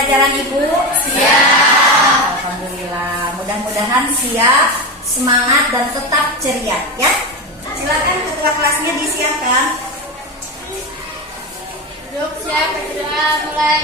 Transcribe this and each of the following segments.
pelajaran Ibu? Siap. Alhamdulillah. Mudah-mudahan siap, semangat dan tetap ceria ya. Silakan ketua kelasnya disiapkan. Yuk siap, berdoa mulai.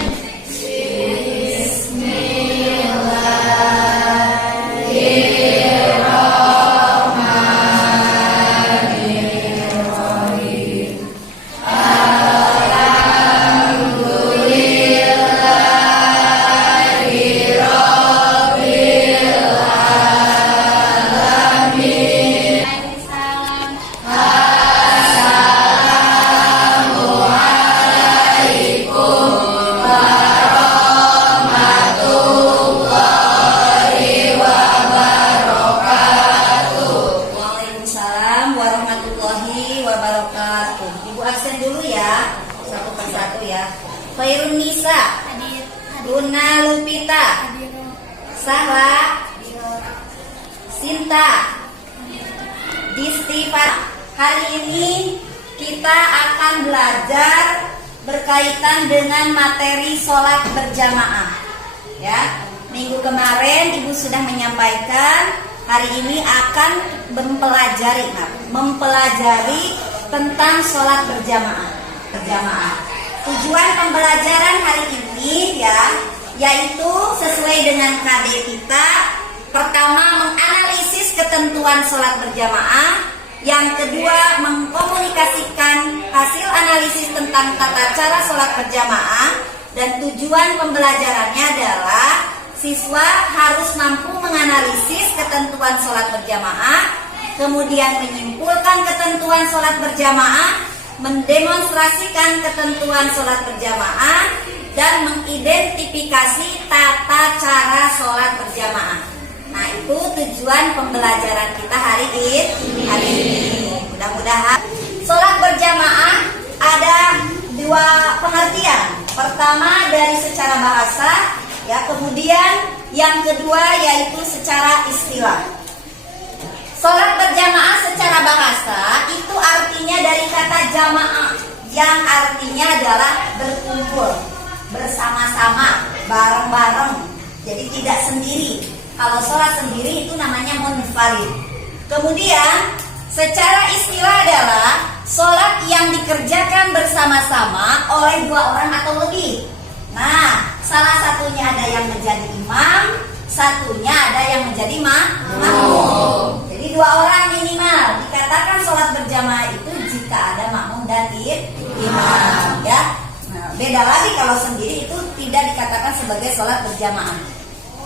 Absen dulu ya, satu persatu ya. Khairun Nisa, Hadir. Luna Lupita, Hadir. Sarah, Sinta, Distiva. Hari ini kita akan belajar berkaitan dengan materi sholat berjamaah. Ya, minggu kemarin Ibu sudah menyampaikan. Hari ini akan mempelajari tentang sholat berjamaah. Tujuan pembelajaran hari ini yaitu sesuai dengan KD kita. Pertama, menganalisis ketentuan sholat berjamaah. Yang kedua, mengkomunikasikan hasil analisis tentang tata cara sholat berjamaah. Dan tujuan pembelajarannya adalah siswa harus mampu menganalisis ketentuan sholat berjamaah, kemudian menyimpulkan ketentuan sholat berjamaah, mendemonstrasikan ketentuan sholat berjamaah, dan mengidentifikasi tata cara sholat berjamaah. Nah, itu tujuan pembelajaran kita hari ini. Mudah-mudahan sholat berjamaah ada dua pengertian. Pertama dari secara bahasa, kemudian yang kedua yaitu secara istilah. Sholat berjamaah secara bahasa itu artinya dari kata jamaah, yang artinya adalah berkumpul, bersama-sama, bareng-bareng. Jadi tidak sendiri. Kalau sholat sendiri itu namanya munfarid. Kemudian secara istilah adalah sholat yang dikerjakan bersama-sama oleh dua orang atau lebih. Nah, salah satunya ada yang menjadi imam, satunya ada yang menjadi makmum. Jadi dua orang minimal. Dikatakan sholat berjamaah itu jika ada makmum dan imam, ya. Nah, beda lagi kalau sendiri itu tidak dikatakan sebagai sholat berjamaah.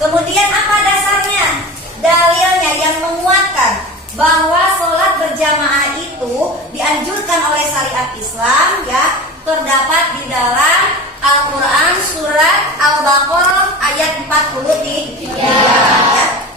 Kemudian apa dasarnya? Dalilnya yang menguatkan bahwa sholat berjamaah itu dianjurkan oleh syariat Islam terdapat di dalam Al-Quran surat Al-Baqarah ayat 43.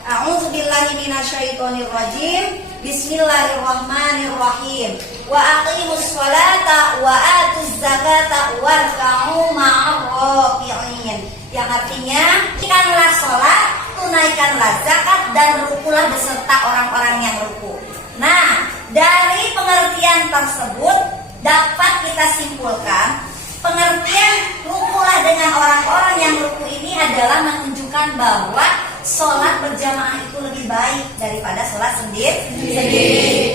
A'udzubillahi minasyaitonirrajim. Bismillahirrahmanirrahim. Wa aqimus sholata wa atuz zakata warka'u ma'ar raki'in. Yang artinya, tunaikanlah sholat, tunaikanlah zakat, dan rukulah beserta orang-orang yang ruku. Nah, dari pengertian tersebut dapat kita simpulkan pengertian rukulah dengan orang-orang yang ruku ini adalah menunjukkan bahwa sholat berjamaah itu lebih baik daripada sholat sendiri.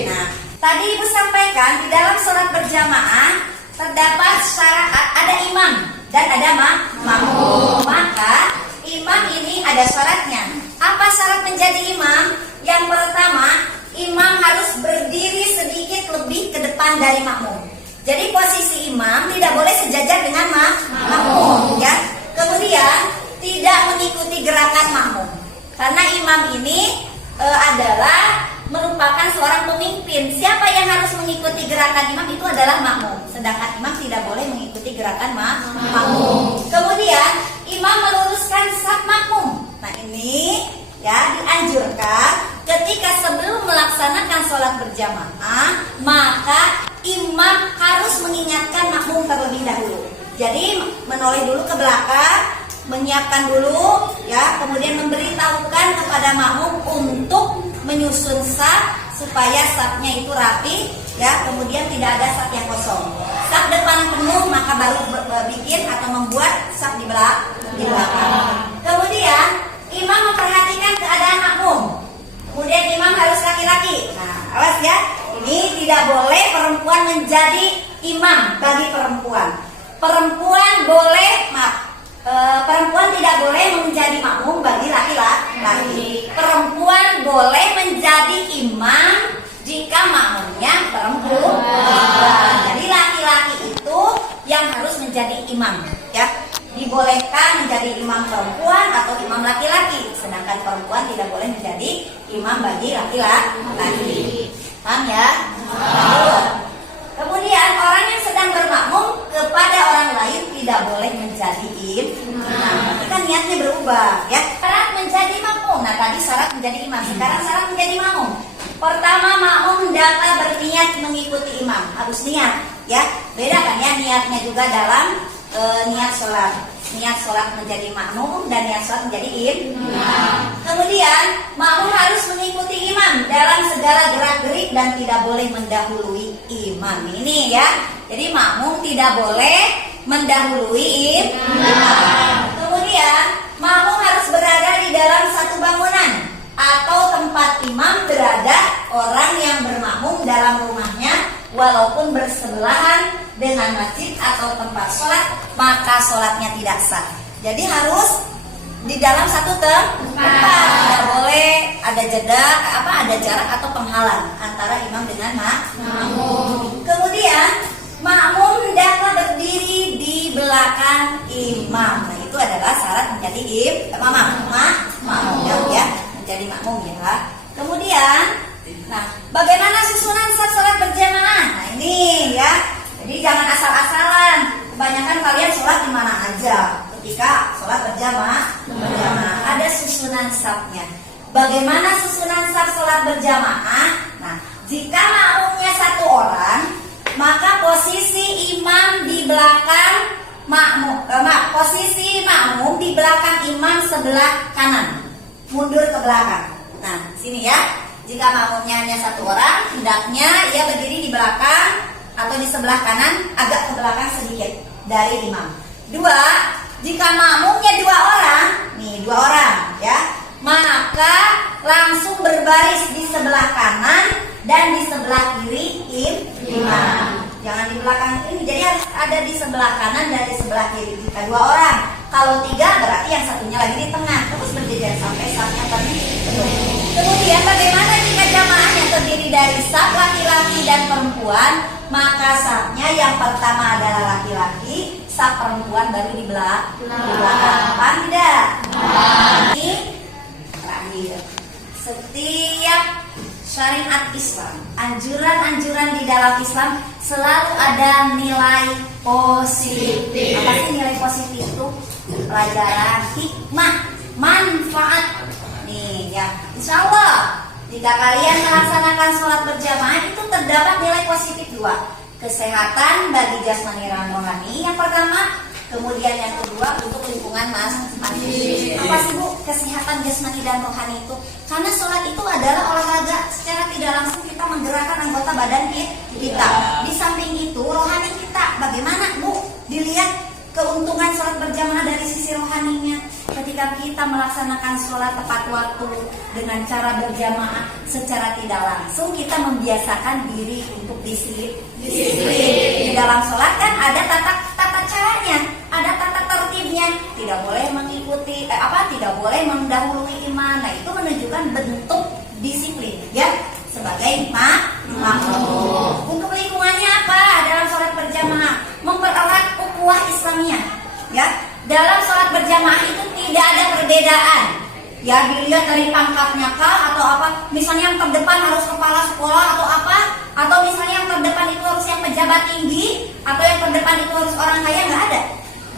Nah, tadi Ibu sampaikan di dalam sholat berjamaah terdapat syarat, ada imam dan ada makmum. Maka imam ini ada syaratnya. Apa syarat menjadi imam? Yang pertama, imam harus berdiri sedikit lebih ke depan dari makmum. Jadi posisi imam tidak boleh sejajar dengan makmum, ya. Kemudian tidak mengikuti gerakan makmum. Karena imam ini adalah merupakan seorang pemimpin. Siapa yang harus mengikuti gerakan imam itu adalah makmum. Sedangkan imam tidak boleh mengikuti gerakan makmum. Kemudian imam meluruskan saf makmum. Nah, ini dianjurkan ketika sebelum melaksanakan sholat berjamaah, maka imam harus mengingatkan makmum terlebih dahulu. Jadi menoleh dulu ke belakang, menyiapkan dulu, kemudian memberitahukan kepada makmum untuk menyusun saf supaya safnya itu rapi, kemudian tidak ada saf yang kosong. Saf depan penuh, maka baru bikin atau membuat saf di belakang. menjadi imam bagi perempuan. Perempuan boleh, perempuan tidak boleh menjadi makmum bagi laki-laki. Perempuan boleh menjadi imam jika makmumnya perempuan. Jadi laki-laki itu yang harus menjadi imam, ya. Dibolehkan menjadi imam perempuan atau imam laki-laki, sedangkan perempuan tidak boleh menjadi imam bagi laki-laki. Paham ya? Kemudian orang yang sedang bermakmum kepada orang lain tidak boleh menjadi imam. Nanti kan niatnya berubah, ya. Syarat menjadi makmum. Nah, tadi syarat menjadi imam, sekarang syarat menjadi makmum. Pertama, makmum hendaklah berniat mengikuti imam. Harus niat, ya. Beda kan ya niatnya juga dalam niat sholat. Niat sholat menjadi makmum dan niat sholat menjadi imam. Kemudian makmum harus mengikuti imam dalam segala gerak-gerik dan tidak boleh mendahului imam. Ini ya. Jadi makmum tidak boleh mendahului imam. Kemudian makmum harus berada di dalam satu bangunan atau tempat imam berada orang yang bermakmum dalam rumahnya, walaupun bersebelahan dengan masjid atau tempat sholat, maka sholatnya tidak sah. Jadi harus di dalam satu tempat, tidak boleh ada jeda, ada jarak atau penghalang antara imam dengan makmum. Kemudian makmum hendaklah berdiri di belakang imam. Nah, itu adalah syarat menjadi makmum, ya, menjadi makmum ya. Kemudian, nah, bagaimana susunan saf sholat berjamaah? Nah, ini ya. Jadi jangan asal-asalan. Kebanyakan kalian sholat di mana aja. Ketika sholat berjamaah, ada susunan safnya. Bagaimana susunan saf sholat berjamaah? Nah, jika makmumnya satu orang, maka posisi imam di belakang posisi makmum di belakang imam sebelah kanan, mundur ke belakang. Nah, sini ya. Jika makmumnya hanya satu orang, hendaknya ia berdiri di belakang atau di sebelah kanan, agak ke belakang sedikit dari imam. Dua, jika makmumnya dua orang, ya, maka langsung berbaris di sebelah kanan dan di sebelah kiri imam. Jangan di belakang ini, jadi harus ada di sebelah kanan dan di sebelah kiri. Jika dua orang, kalau tiga berarti yang satunya lagi di tengah, terus berjejer sampai safnya penuh. Kemudian bagaimana jika jamaahnya terdiri dari saf laki-laki dan perempuan? Maka safnya yang pertama adalah laki-laki, saf perempuan baru di belakang. Paham tidak? Ini terakhir. Setiap syariat Islam, anjuran-anjuran di dalam Islam selalu ada nilai positif. Apa sih nilai positif itu? Pelajaran, hikmah, manfaat. Nih ya, insya Allah jika kalian melaksanakan sholat berjamaah itu terdapat nilai positif dua. Kesehatan bagi jasmani dan rohani yang pertama, kemudian yang kedua untuk lingkungan masjid. Apa sih Bu kesehatan jasmani dan rohani itu? Karena sholat itu adalah olahraga, secara tidak langsung kita menggerakkan anggota badan kita. Di samping itu rohani kita, bagaimana Bu? Dilihat keuntungan sholat berjamaah dari sisi rohaninya. Ketika kita melaksanakan sholat tepat waktu dengan cara berjamaah secara tidak langsung, kita membiasakan diri untuk disiplin. Di dalam sholat kan ada tata caranya, ada tata tertibnya. Tidak boleh mengikuti tidak boleh mendahului imam. Nah, itu menunjukkan bentuk disiplin ya sebagai makmum. Untuk lingkungannya apa? Dalam sholat berjamaah mempererat ukhuwah Islamiyah. Ya, dalam sholat berjamaah itu tidak ada perbedaan. Ya, dilihat dari pangkatnya kah atau apa? Misalnya yang terdepan harus kepala sekolah atau apa? Atau misalnya yang terdepan itu harus yang pejabat tinggi atau yang terdepan itu harus orang kaya? Nggak ada.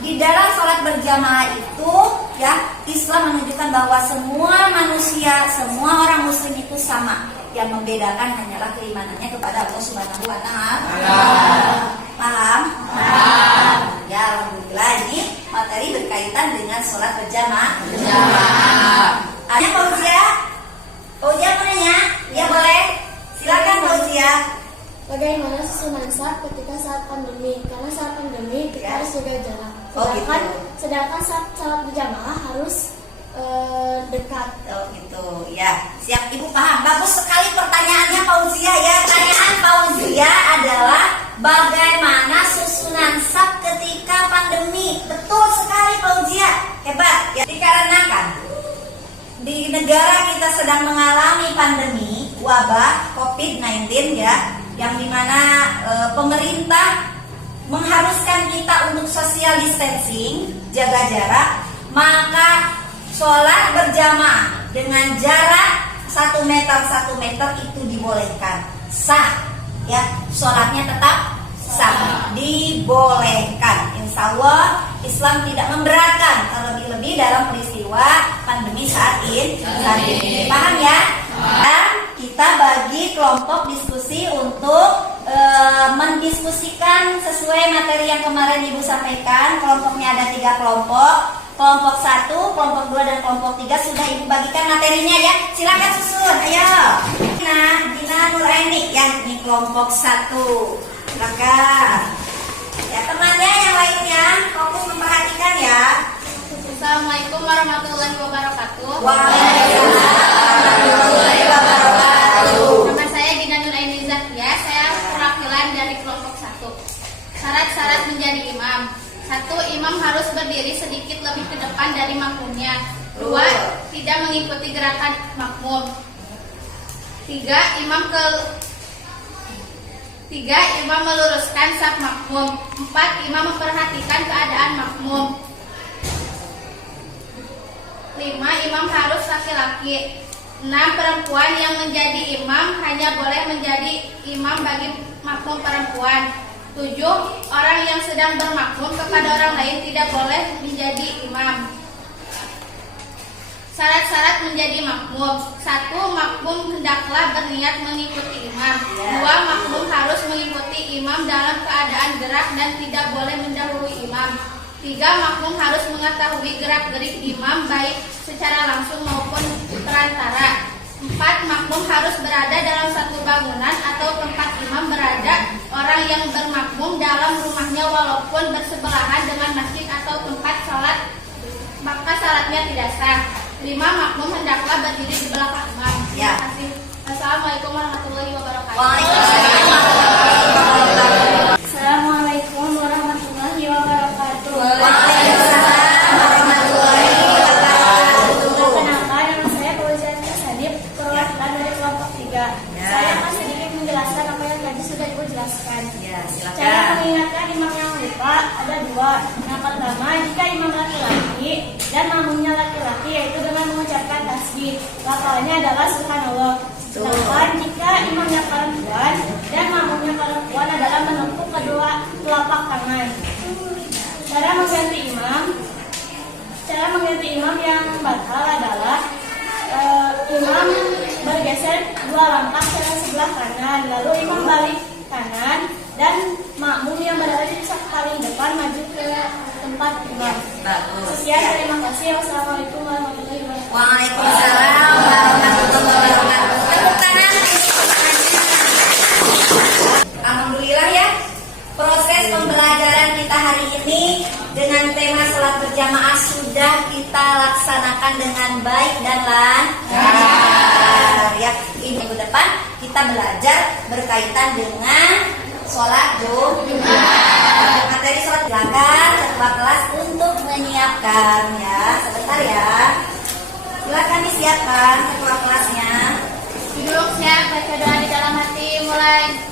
Di dalam sholat berjamaah itu, ya, Islam menunjukkan bahwa semua manusia, semua orang Muslim itu sama. Yang membedakan hanyalah keimanannya kepada Allah Subhanahu wa Ta'ala. Paham? Ya, alhamdulillah ini materi berkaitan dengan sholat berjamaah. Ada Fauzia? Fauzia mau nanya? Ya boleh. Silakan Fauzia. Bagaimana susunan saf ketika saat pandemi? Karena saat pandemi kita harus jaga jarak. Sedangkan saat sholat berjamaah harus dekat. Oh gitu, ya. Siap, Ibu paham. Bagus sekali pertanyaannya Fauzia ya. Pertanyaan Fauzia adalah bagaimana susunan SAP ketika pandemi. Betul sekali Pak Ujia, hebat ya. Dikarenakan di negara kita sedang mengalami pandemi wabah COVID-19 ya, yang dimana pemerintah mengharuskan kita untuk social distancing, jaga jarak, maka sholat berjamaah dengan jarak 1 meter itu dibolehkan, sah ya, sholatnya tetap sah, dibolehkan. Insya Allah Islam tidak memberatkan, terlebih-lebih dalam peristiwa pandemi saat ini. Paham ya? Dan kita bagi kelompok diskusi untuk mendiskusikan sesuai materi yang kemarin Ibu sampaikan. Kelompoknya ada 3 kelompok. Kelompok 1, kelompok 2, dan kelompok 3 sudah Ibu bagikan materinya ya. Silakan susun, ayo. Gina Nuraini yang di kelompok 1. Silakan. Ya, temannya yang lainnya fokus memperhatikan ya. Assalamualaikum warahmatullahi wabarakatuh. Waalaikumsalam warahmatullahi wabarakatuh. Nama saya Gina Nuraini Zakia, saya perwakilan dari kelompok 1. Syarat-syarat menjadi imam. 1. Imam harus berdiri sedikit lebih ke depan dari makmumnya. 2. Tidak mengikuti gerakan makmum. 3. Imam meluruskan saf makmum. 4. Imam memperhatikan keadaan makmum. 5. Imam harus laki-laki. 6. Perempuan yang menjadi imam hanya boleh menjadi imam bagi makmum perempuan. 7. Orang yang sedang bermakmum kepada orang lain tidak boleh menjadi imam. Syarat-syarat menjadi makmum. 1. Makmum hendaklah berniat mengikuti imam. 2. Makmum harus mengikuti imam dalam keadaan gerak dan tidak boleh mendahului imam. 3. Makmum harus mengetahui gerak-gerik imam baik secara langsung maupun perantara. 4. Makmum harus berada dalam satu bangunan atau tempat imam berada. Orang yang bermakmum dalam rumahnya walaupun bersebelahan dengan masjid atau tempat sholat, maka salatnya tidak sah. 5. Makmum hendaklah berdiri di belakang imam. Ya. Terima kasih. Assalamualaikum warahmatullahi wabarakatuh. Assalamualaikum warahmatullahi wabarakatuh. Waalaikumsalam warahmatullahi wabarakatuh. Perkenalkan, nama saya Fauzan Kasadip, perwakilan dari kelompok 3. Saya akan sedikit menjelaskan apa yang tadi sudah Ibu jelaskan. Ya, Cara silakan. mengingatkan imam yang lupa ada 2. Yang pertama, jika imam laki-laki dan makmumnya laki-laki, yaitu dengan mengucapkan tasbih. Lafalnya adalah subhanallah. Sedangkan jika imamnya perempuan dan makmumnya perempuan adalah menepuk kedua telapak tangan. Cara mengganti imam yang batal adalah imam bergeser 2 langkah ke sebelah kanan, lalu imam balik kanan dan makmum yang berada di saf paling depan maju ke tempat imam. Bagus. Sekian, terima kasih. Wassalamualaikum warahmatullahi wabarakatuh. Waalaikumsalam warahmatullahi wabarakatuh. Tepuk tangan. Alhamdulillah ya, proses pembelajaran kita hari ini dengan tema sholat berjamaah sudah kita laksanakan dengan baik dan lancar ya. Ini minggu depan kita belajar berkaitan dengan sholat Jumat. Materi sholat, silakan ketua kelas untuk menyiapkan ya. Sebentar ya. Silakan disiapkan ketua kelasnya. Duduk siap, baca doa di dalam hati, mulai.